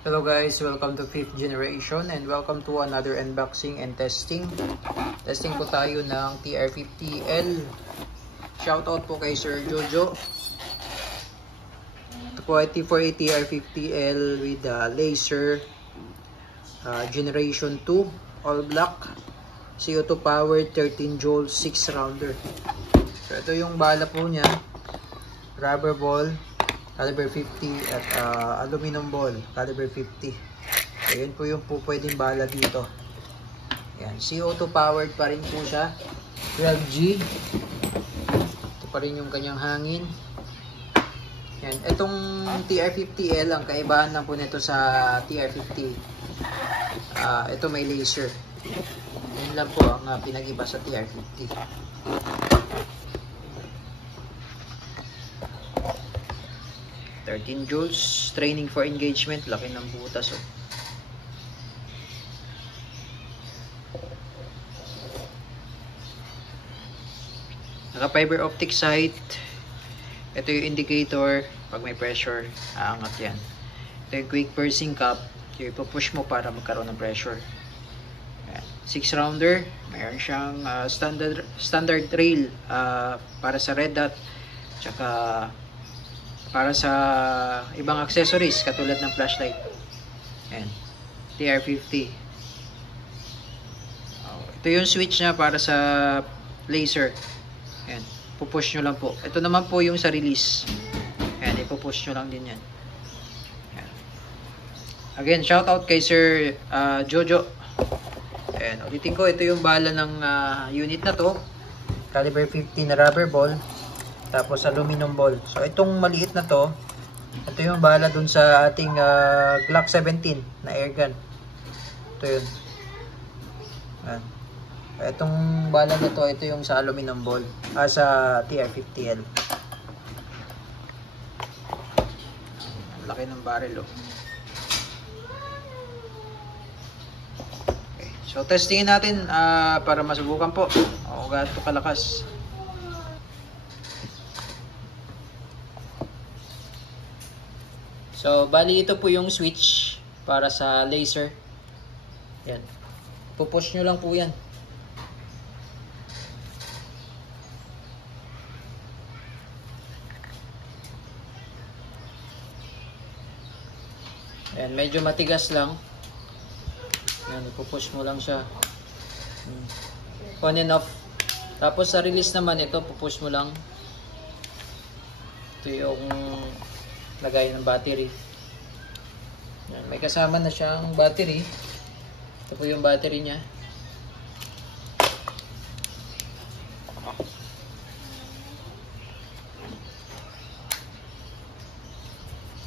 Hello guys, welcome to 5th generation and welcome to another unboxing and testing. Testing po tayo ng TR50L. Shoutout po kay Sir Jojo. Ito po ay T4A TR50L with laser generation 2 all black CO2 powered 13 joule 6 rounder. So ito yung bala po niya, rubber ball caliber 50 at aluminum ball caliber 50. So yun po yung po pwedeng bala dito. Yan, CO2 powered pa rin po siya, 12G. Ito pa rin yung kanyang hangin. Yan, itong TR50L, ang kaibahan lang po nito sa TR50, ito may laser. Yun lang po ang pinag-iba sa TR50. 13 joules, training for engagement, laki ng butas oh. Naka fiber optic sight. Ito yung indicator, pag may pressure, aangat yan. Ito yung quick pursing cap, yung ipupush mo para magkaroon ng pressure. 6 rounder, mayroon siyang standard rail para sa red dot, tsaka para sa ibang accessories katulad ng flashlight. Ayan, TR50. Ito yung switch niya para sa laser. Ayan, pupush nyo lang po. Ito naman po yung sa release. Ayan, ipupush nyo lang din yan. Ayan. Again, shout out kay Sir Jojo. Ayan, ulitin ko, ito yung bala ng unit na to, caliber 50 na rubber ball, tapos aluminum ball. So itong maliit na to, ito yung bala dun sa ating Glock 17 na airgun. Ito yun. Ayan. Itong bala na to, ito yung sa aluminum ball, sa TR50L. Laki ng barrel oh. Okay. So testingin natin para masubukan po kung gaano kalakas. So, bali ito po yung switch para sa laser. Yan. Pupush nyo lang po yan. Yan, medyo matigas lang. Yan, ipupush mo lang siya. On and off. Tapos sa release naman ito, pupush mo lang. Ito yung lagay ng battery. Yan, may kasama na siyang battery. Ito po yung battery niya.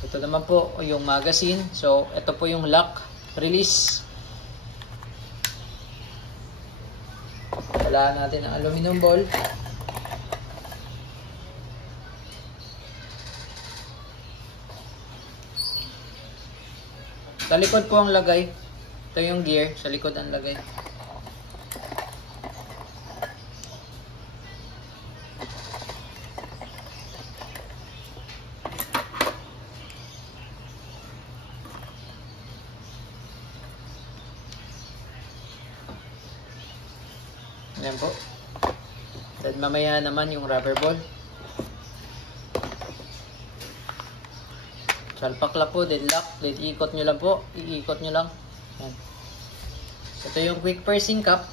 Ito naman po yung magazine. So, ito po yung lock, release. Kailangan natin ng aluminum ball. Sa likod po ang lagay. Ito yung gear. Sa likod ang lagay. Ayan po. Then mamaya naman yung rubber ball. Salpak lang po, dead lock, dead ikot nyo lang po, iikot nyo lang. Yan. Ito yung quick pursing cap.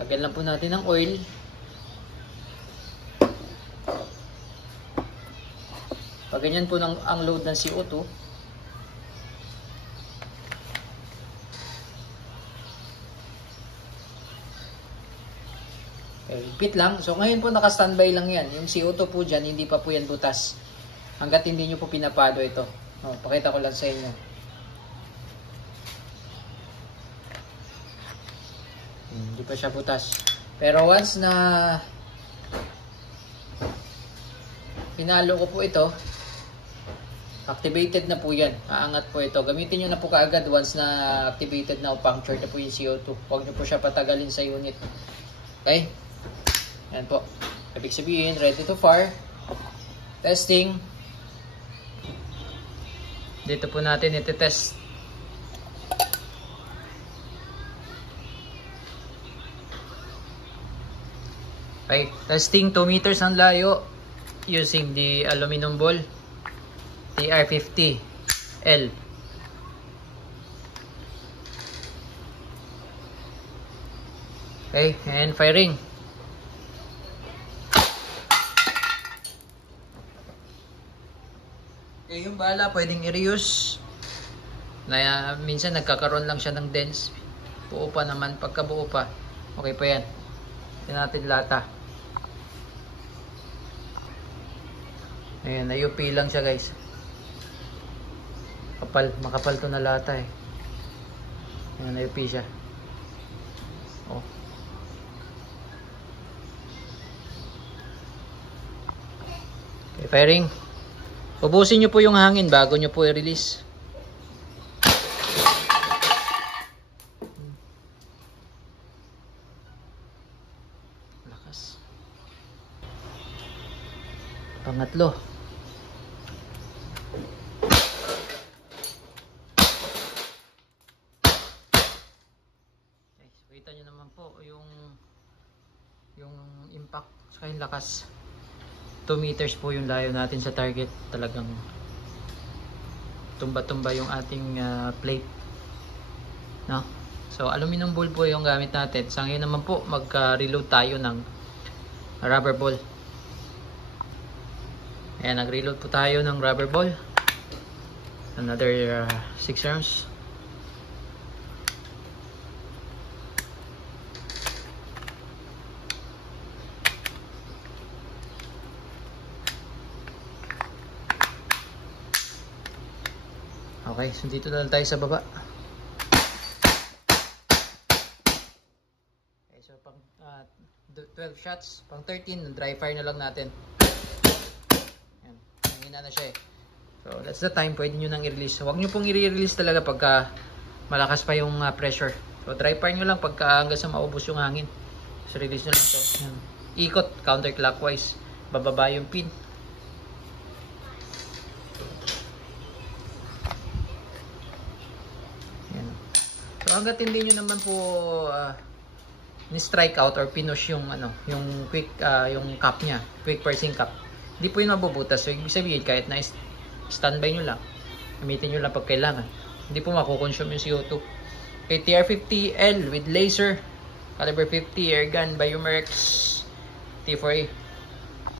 Lagyan lang po natin ng oil. Pag ganyan po ang load ng CO2, repeat lang. So ngayon po naka-standby lang yan. Yung CO2 po dyan, hindi pa po yan butas. Hanggat hindi nyo po pinapalo ito. Pakita ko lang sa inyo. Hindi pa siya butas. Pero once na pinalo ko po ito, activated na po yan. Aangat po ito. Gamitin nyo na po kaagad once na activated na o punctured na po yung CO2. Huwag nyo po siya patagalin sa unit. Okay? Yan po. Ibig sabihin, ready to fire. Testing. Dito po natin iti-test. Okay, testing 2 meters ang layo using the aluminum ball TR50L. Okay, and firing. Okay, yung bala pwedeng i-reuse. Na minsan nagkakaroon lang siya ng dents. Buo pa naman, pagka buo pa. Okay pa yan. Ito natin lata. Ayan, na-UP lang siya guys. Makapal to na lata eh. Ayan, na-UP siya. Oh. Okay, firing. Ubusin nyo po yung hangin bago nyo po i-release. Lakas. Pangatlo. Kita nyo naman po yung impact saka yung lakas. 2 meters po yung layo natin sa target. Talagang tumba-tumba yung ating plate, no? So aluminum ball po yung gamit natin. Sa ngayon naman po mag-reload tayo ng rubber ball. Ayan, nag-reload po tayo ng rubber ball. Another 6 rounds. Okay, so dito na lang tayo sa baba. Okay, so pang 12 shots, pang 13, dry fire na lang natin. Ayan, hina na siya eh. So that's the time, pwede nyo nang i-release. Huwag nyo pong i-release talaga pagka malakas pa yung pressure. So dry fire nyo lang pagka hanggang sa maubos yung hangin. So release nyo lang ito. Ayan. Ikot, counterclockwise. Bababa yung pin. So hangga't hindi nyo naman po ni-strike out or pinush yung yung quick yung cap niya, quick pursing cap. Hindi po yun mabubutas. So ibig sabihin kahit na standby nyo lang, gamitin nyo lang pag kailangan. Hindi po makukonsume yung CO2. Okay, TR50L with laser, caliber 50, airgun by Umerex T4A.